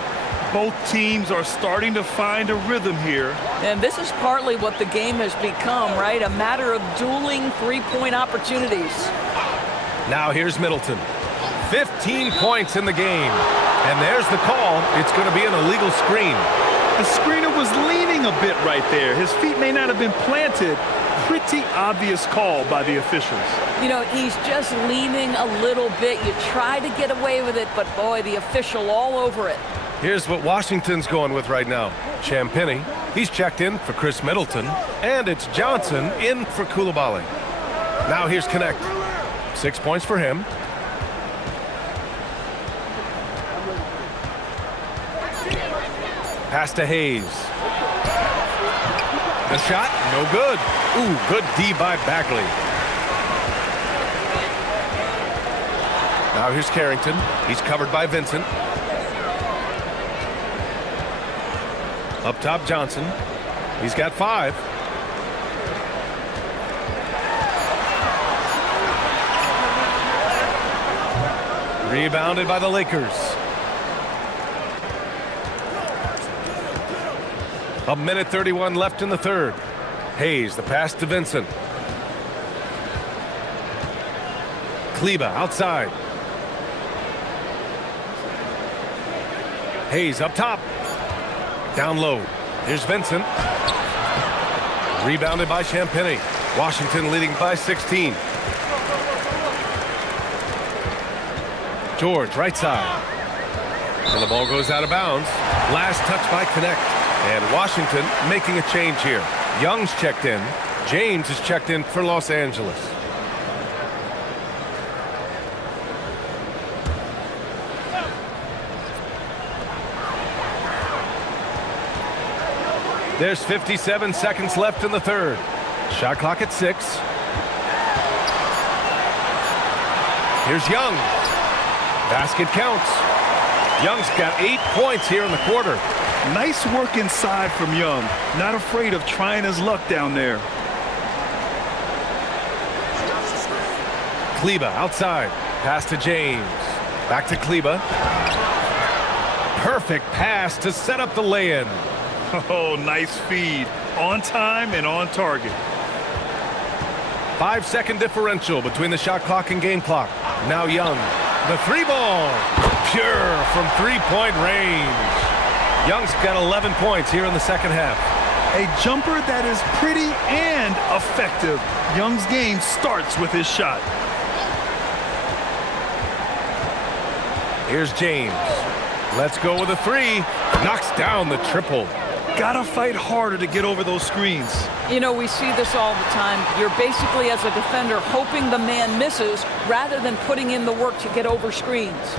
Both teams are starting to find a rhythm here. And this is partly what the game has become, right? A matter of dueling 3-point opportunities. Now here's Middleton. 15 points in the game. And there's the call. It's going to be an illegal screen. The screener was leaning a bit right there. His feet may not have been planted. Pretty obvious call by the officials. You know, he's just leaning a little bit. You try to get away with it, but boy, the official all over it. Here's what Washington's going with right now. Champagnie, he's checked in for Chris Middleton. And it's Johnson in for Coulibaly. Now here's Connect. 6 points for him. Pass to Hayes. The shot, no good. Ooh, good D by Bagley. Now here's Carrington. He's covered by Vincent. Up top, Johnson. He's got 5. Rebounded by the Lakers. A minute 31 left in the third. Hayes, the pass to Vincent. Kleber outside. Hayes up top. Down low. Here's Vincent. Rebounded by Champagnie. Washington leading by 16. George, right side. And the ball goes out of bounds. Last touch by Connect. And Washington making a change here. Young's checked in. James is checked in for Los Angeles. There's 57 seconds left in the third. Shot clock at 6. Here's Young. Basket counts. Young's got 8 points here in the quarter. Nice work inside from Young. Not afraid of trying his luck down there. Kleba outside. Pass to James. Back to Kleba. Perfect pass to set up the lay-in. Oh, nice feed. On time and on target. 5-second differential between the shot clock and game clock. Now Young. The three ball. Pure from three-point range. Young's got 11 points here in the second half. A jumper that is pretty and effective. Young's game starts with his shot. Here's James. Let's go with a three. Knocks down the triple. Gotta fight harder to get over those screens. You know, we see this all the time. You're basically, as a defender, hoping the man misses rather than putting in the work to get over screens.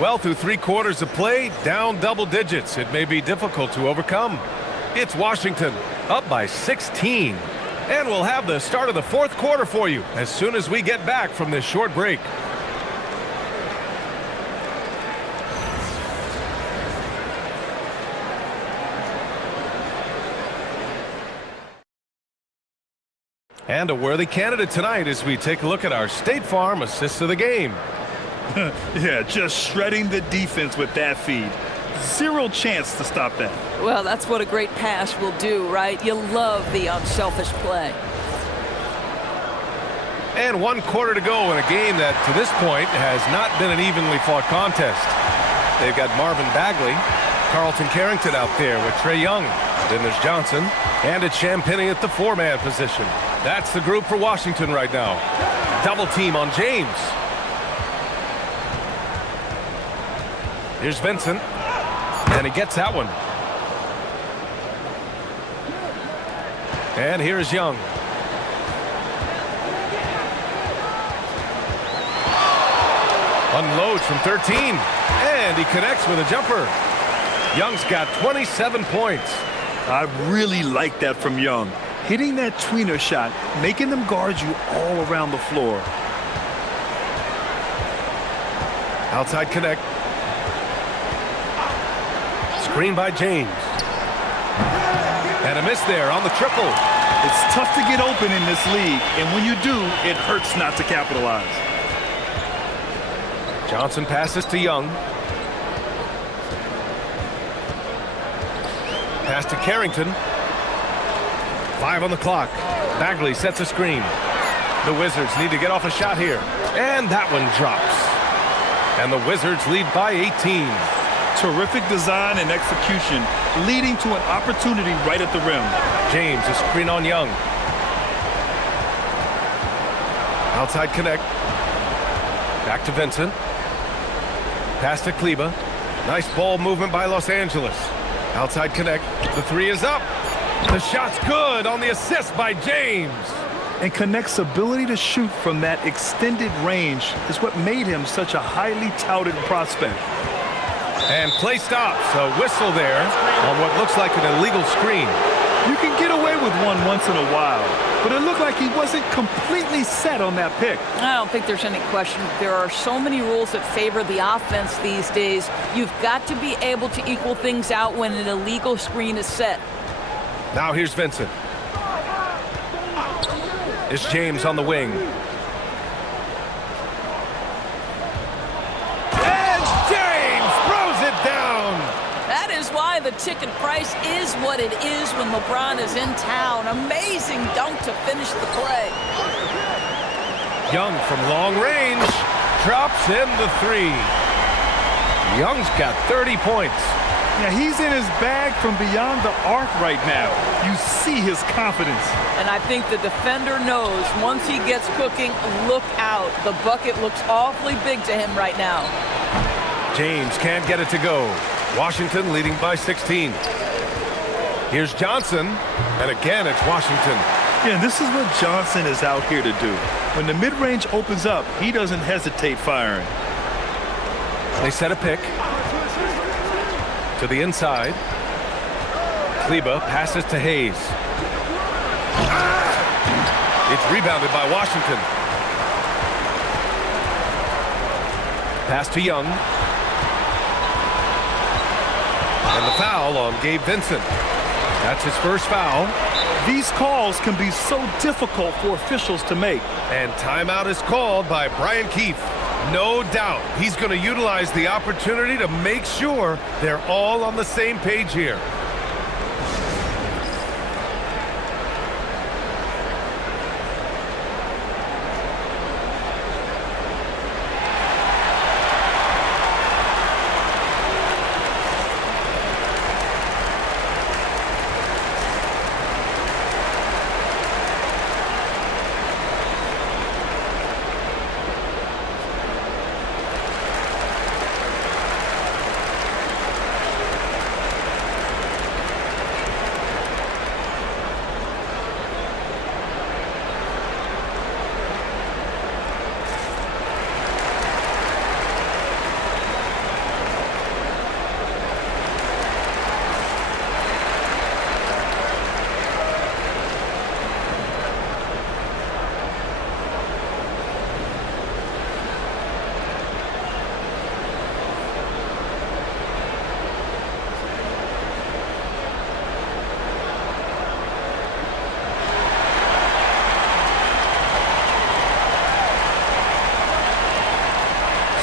Well, through 3 quarters of play, down double digits. It may be difficult to overcome. It's Washington, up by 16. And we'll have the start of the 4th quarter for you as soon as we get back from this short break. And a worthy candidate tonight as we take a look at our State Farm assist of the game. Yeah, just shredding the defense with that feed. Zero chance to stop that. Well, that's what a great pass will do, right? You love the unselfish play. And 1 quarter to go in a game that, to this point, has not been an evenly fought contest. They've got Marvin Bagley, Carlton Carrington out there with Trae Young. Then there's Johnson, and it's Champagnie at the 4-man position. That's the group for Washington right now. Double team on James. Here's Vincent, and he gets that one. And here's Young. Unloads from 13, and he connects with a jumper. Young's got 27 points. I really like that from Young. Hitting that tweener shot, making them guard you all around the floor. Outside connect. Screen by James. And a miss there on the triple. It's tough to get open in this league, and when you do, it hurts not to capitalize. Johnson passes to Young. Pass to Carrington. 5 on the clock. Bagley sets a screen. The Wizards need to get off a shot here. And that one drops. And the Wizards lead by 18. Terrific design and execution, leading to an opportunity right at the rim. James, a screen on Young. Outside connect. Back to Vincent. Pass to Kleba. Nice ball movement by Los Angeles. Outside connect. The three is up. The shot's good on the assist by James. And Connect's ability to shoot from that extended range is what made him such a highly touted prospect. And play stops. A whistle there on what looks like an illegal screen. You can get away with one once in a while, but it looked like he wasn't completely set on that pick. I don't think there's any question. There are so many rules that favor the offense these days. You've got to be able to equal things out when an illegal screen is set. Now here's Vincent. It's James on the wing. And James throws it down. That is why the ticket price is what it is when LeBron is in town. Amazing dunk to finish the play. Young from long range drops in the three. Young's got 30 points. Yeah, he's in his bag from beyond the arc right now. You see his confidence. And I think the defender knows once he gets cooking, look out. The bucket looks awfully big to him right now. James can't get it to go. Washington leading by 16. Here's Johnson, and again it's Washington. Yeah, this is what Johnson is out here to do. When the mid-range opens up, he doesn't hesitate firing. They set a pick. To the inside. Kleba passes to Hayes. It's rebounded by Washington. Pass to Young. And the foul on Gabe Vincent. That's his first foul. These calls can be so difficult for officials to make. And timeout is called by Brian Keefe. No doubt he's going to utilize the opportunity to make sure they're all on the same page here.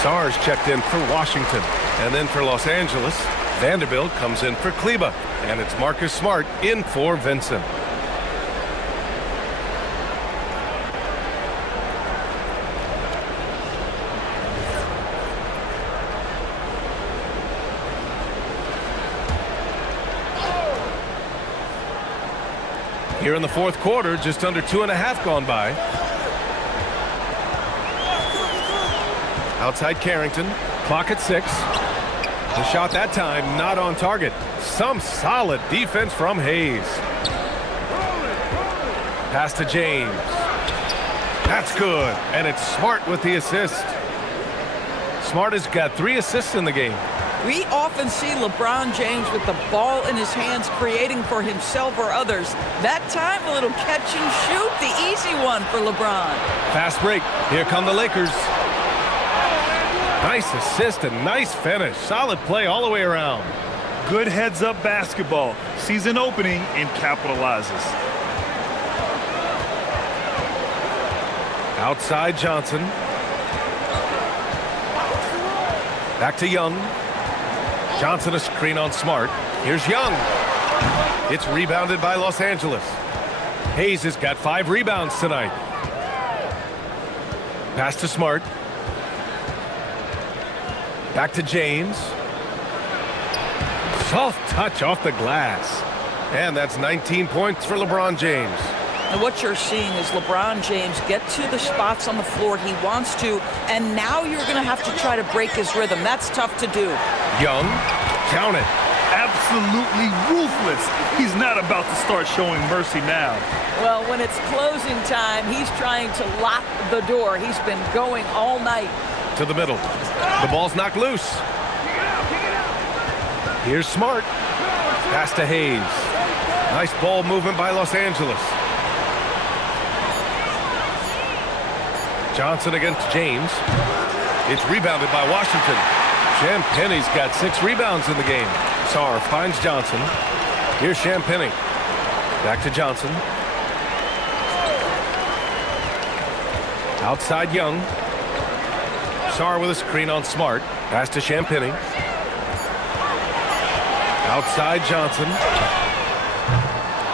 Sarge checked in for Washington. And then for Los Angeles, Vanderbilt comes in for Kleba. And it's Marcus Smart in for Vincent. Here in the fourth quarter, just under 2.5 gone by. Outside Carrington, clock at 6. The shot that time not on target. Some solid defense from Hayes. Pass to James. That's good, and it's Smart with the assist. Smart has got 3 assists in the game. We often see LeBron James with the ball in his hands creating for himself or others. That time, a little catch and shoot, the easy one for LeBron. Fast break. Here come the Lakers. Nice assist and nice finish. Solid play all the way around. Good heads-up basketball. Sees an opening and capitalizes. Outside Johnson. Back to Young. Johnson a screen on Smart. Here's Young. It's rebounded by Los Angeles. Hayes has got 5 rebounds tonight. Pass to Smart. Back to James. Soft touch off the glass. And that's 19 points for LeBron James. And what you're seeing is LeBron James get to the spots on the floor he wants to, and now you're going to have to try to break his rhythm. That's tough to do. Young, count it. Absolutely ruthless. He's not about to start showing mercy now. Well, when it's closing time, he's trying to lock the door. He's been going all night. To the middle. The ball's knocked loose. Here's Smart. Pass to Hayes. Nice ball movement by Los Angeles. Johnson against James. It's rebounded by Washington. Champagne's got 6 rebounds in the game. Sarr finds Johnson. Here's Champagnie. Back to Johnson. Outside Young. Sarr with a screen on Smart. Pass to Champagnie. Outside Johnson.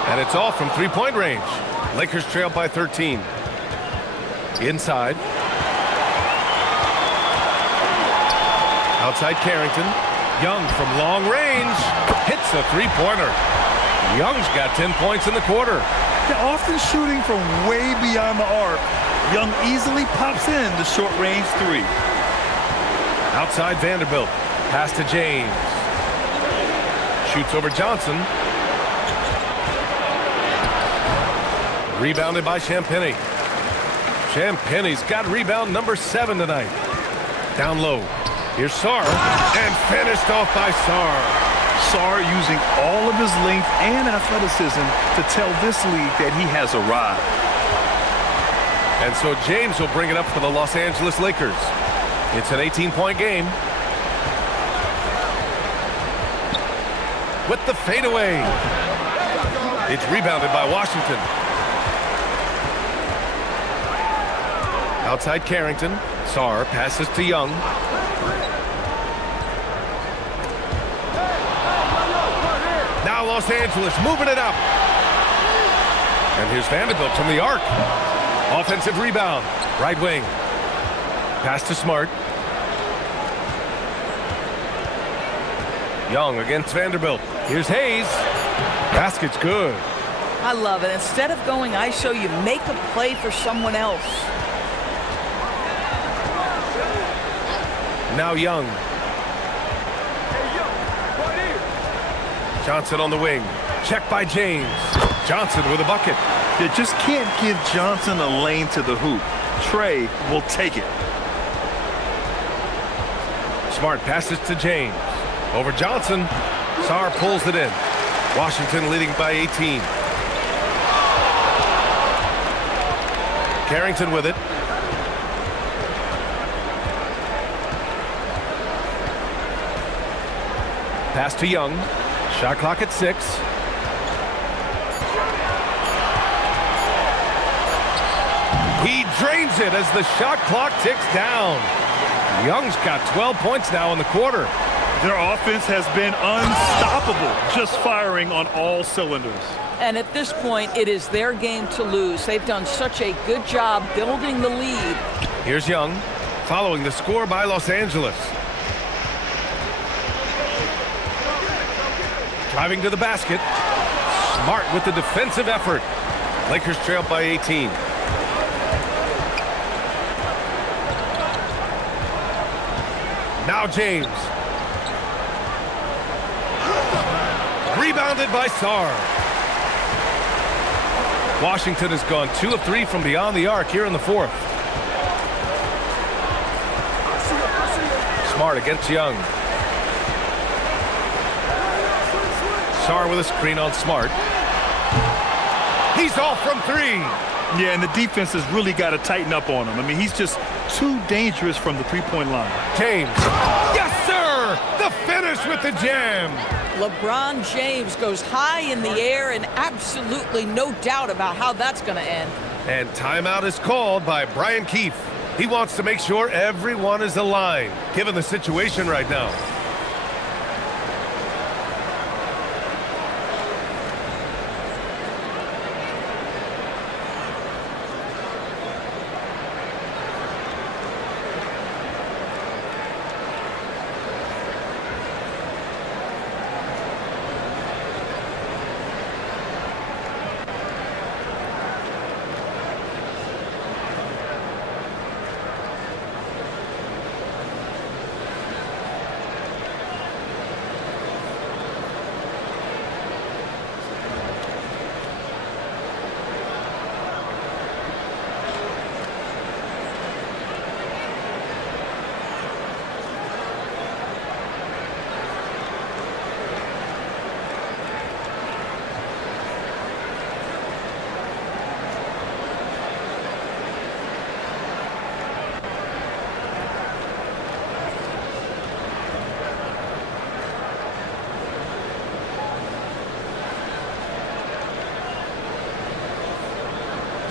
And it's off from 3-point range. Lakers trail by 13. Inside. Outside Carrington. Young from long range. Hits a 3-pointer. Young's got 10 points in the quarter. They're often shooting from way beyond the arc. Young easily pops in the short-range 3. Outside Vanderbilt. Pass to James. Shoots over Johnson. Rebounded by Champagnie. Champagnie's got rebound number 7 tonight. Down low. Here's Sarr. And finished off by Sarr. Sarr using all of his length and athleticism to tell this league that he has arrived. And so James will bring it up for the Los Angeles Lakers. It's an 18-point game. With the fadeaway. It's rebounded by Washington. Outside Carrington. Sarr passes to Young. Now Los Angeles moving it up. And here's Vanderbilt from the arc. Offensive rebound. Right wing. Pass to Smart. Young against Vanderbilt. Here's Hayes. Basket's good. I love it. Instead of going ISO, you make a play for someone else. Now Young. Johnson on the wing. Check by James. Johnson with a bucket. You just can't give Johnson a lane to the hoop. Trey will take it. Smart passes to James. Over Johnson. Sarr pulls it in. Washington leading by 18. Carrington with it. Pass to Young. Shot clock at 6. He drains it as the shot clock ticks down. Young's got 12 points now in the quarter. Their offense has been unstoppable, just firing on all cylinders. And at this point, it is their game to lose. They've done such a good job building the lead. Here's Young, following the score by Los Angeles. Driving to the basket. Smart with the defensive effort. Lakers trail by 18. Now James. Rebounded by Sarr. Washington has gone 2 of 3 from beyond the arc here in the fourth. Smart against Young. Sarr with a screen on Smart. He's off from 3. Yeah, and the defense has really got to tighten up on him. I mean, he's just too dangerous from the three-point line. James. Yes, sir! The finish with the jam. LeBron James goes high in the air, and absolutely no doubt about how that's going to end. And timeout is called by Brian Keefe. He wants to make sure everyone is aligned, given the situation right now.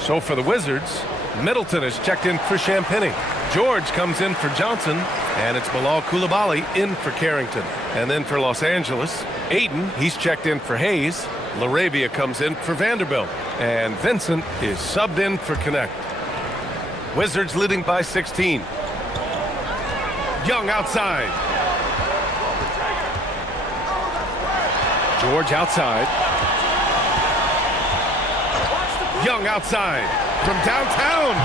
So for the Wizards, Middleton is checked in for Champagny. George comes in for Johnson, and it's Bilal Coulibaly in for Carrington. And then for Los Angeles, Ayton, he's checked in for Hayes. LaRavia comes in for Vanderbilt. And Vincent is subbed in for Connect. Wizards leading by 16. Young outside. George outside. Young outside from downtown.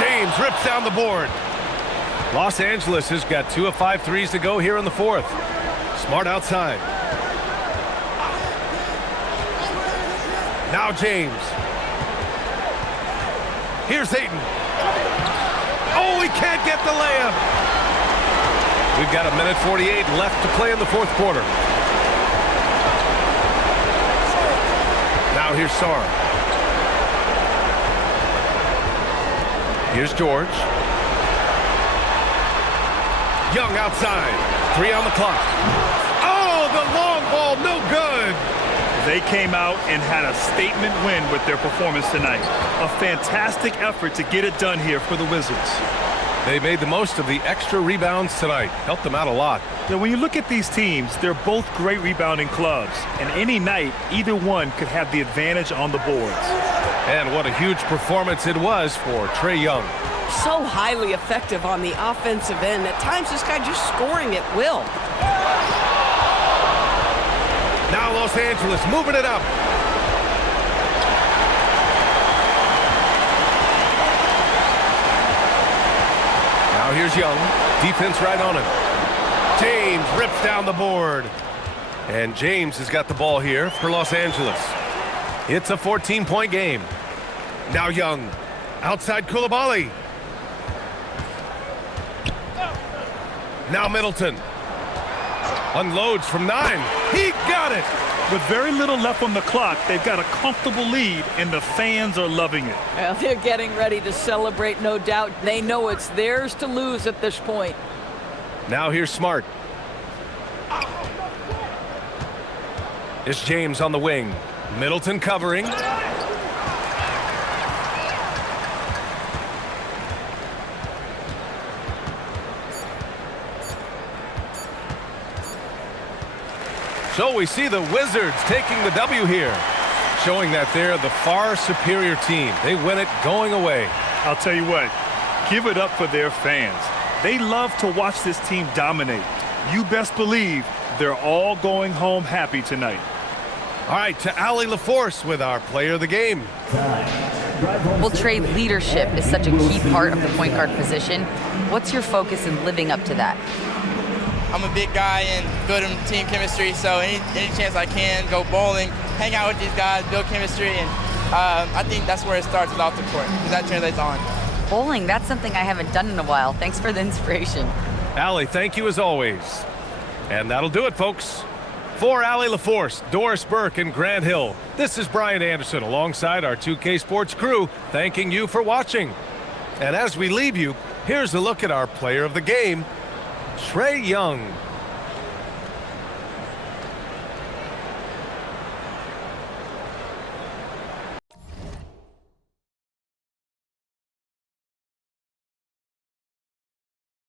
James rips down the board. Los Angeles has got 2 of 5 threes to go here in the fourth. Smart outside. Now James. Here's Ayton. Oh, he can't get the layup. We've got 1:48 left to play in the fourth quarter. Now here's Sarr. Here's George. Young outside. 3 on the clock. Oh, the long ball, no good. They came out and had a statement win with their performance tonight. A fantastic effort to get it done here for the Wizards. They made the most of the extra rebounds tonight. Helped them out a lot. Now, when you look at these teams, they're both great rebounding clubs. And any night, either one could have the advantage on the boards. And what a huge performance it was for Trae Young. So highly effective on the offensive end. At times, this guy just scoring at will. Now Los Angeles moving it up. Now here's Young. Defense right on him. James rips down the board. And James has got the ball here for Los Angeles. It's a 14-point game. Now Young. Outside Coulibaly. Now Middleton. Unloads from 9. He got it! With very little left on the clock, they've got a comfortable lead, and the fans are loving it. Well, they're getting ready to celebrate, no doubt. They know it's theirs to lose at this point. Now here's Smart. It's James on the wing. Middleton covering. So we see the Wizards taking the W here, showing that they're the far superior team. They win it going away. I'll tell you what, give it up for their fans. They love to watch this team dominate. You best believe they're all going home happy tonight. All right, to Allie LaForce with our player of the game. Well, Trae, leadership is such a key part of the point guard position. What's your focus in living up to that? I'm a big guy and building team chemistry, so any chance I can, go bowling, hang out with these guys, build chemistry, and I think that's where it starts is off the court, because that translates on. Bowling, that's something I haven't done in a while. Thanks for the inspiration. Allie, thank you as always. And that'll do it, folks. For Allie LaForce, Doris Burke, and Grant Hill, this is Brian Anderson alongside our 2K Sports crew, thanking you for watching. And as we leave you, here's a look at our player of the game, Trae Young.